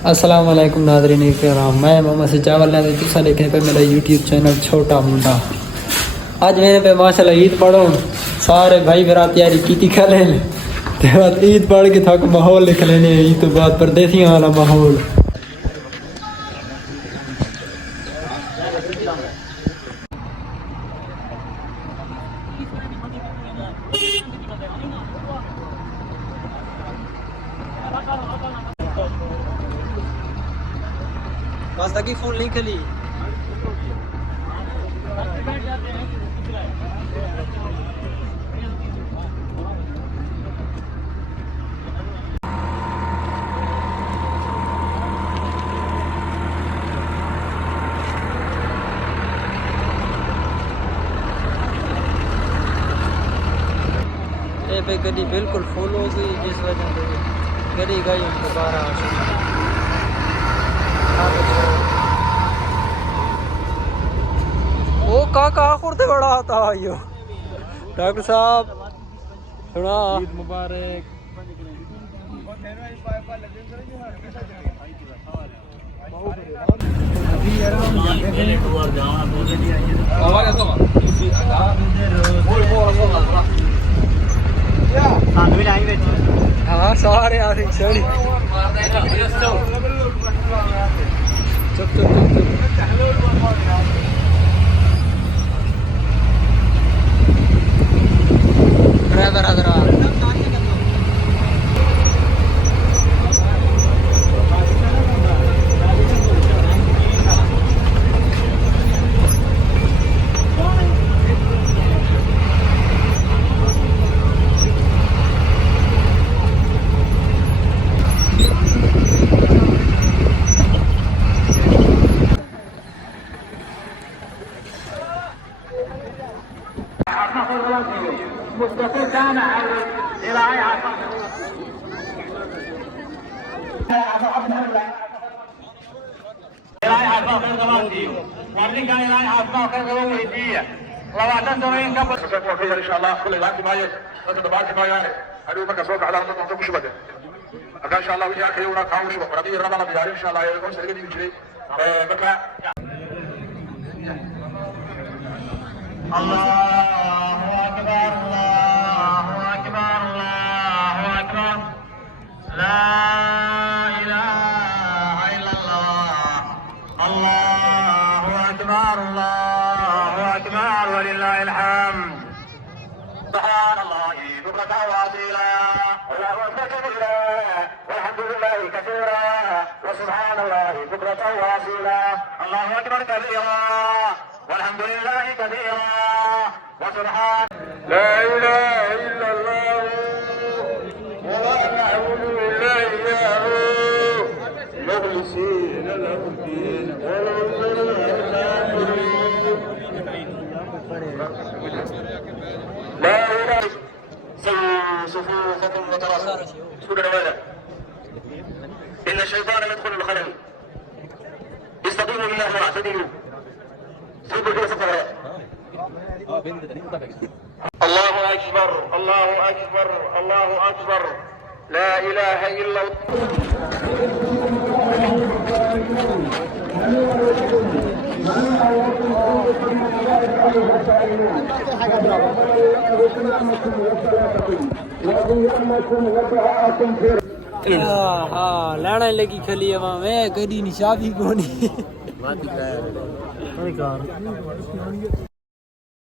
अस्सलाम वालेकुम नाज़रीन इकराम, मैं मोहम्मद सजावल ने तुसा देखे पे मेरा यूट्यूब चैनल छोटा मुंडा। आज मैंने पे माशाल्लाह ईद पढ़ो सारे भाई भरा तैयारी की कर बाद ईद पढ़ के थक माहौल लिख लेने ईद तो बाद परदेसियों वाला माहौल। बस तक फोन नहीं खली पे गड्डी बिल्कुल फुल हो गई जिस वजह से गड्डी गई दोबारा। वो काका खुर्दे बड़ा आता यो डॉक्टर साहब सुना ईद मुबारक। हाँ सारे आ रही सड़ी चुप चुप ड्राइवर हजरा مستقيم جامع إلى أي عصر إلى أي عصر في الغواتي وأرنك إلى أي عصر في الغواتي رواتن سوين قبل وفيها إن شاء الله كل الوقت ما تتبعك ما يعني أدوبك أصوك على أنه تنطق شبكة أكا إن شاء الله وجهك يونا كاو شبكة ربي ربنا بجاري إن شاء الله يكون سرقة دي بجري بكا الله أكبر الله أكبر الله أكبر لا إله إلا الله الله أكبر الله أكبر ولله الحمد سبحان الله بكرة وأصيلا الله أكبر كبيرا والحمد لله كثيرا وسبحان الله بكرة وأصيلا الله أكبر كبيرا والحمد لله كثيرا وسبحان لا اله الا الله ولا نعبد الا اياه مخلصين له الدين ولو كره لا اله سووا صفوفكم وتراصوا ان الشيطان يدخل الخلل استقيموا لله واعتدلوا الله أكبر الله أكبر الله أكبر لا إله إلا الله. हाँ लाना लगी खली मैं गड्डी निशाबी को नहीं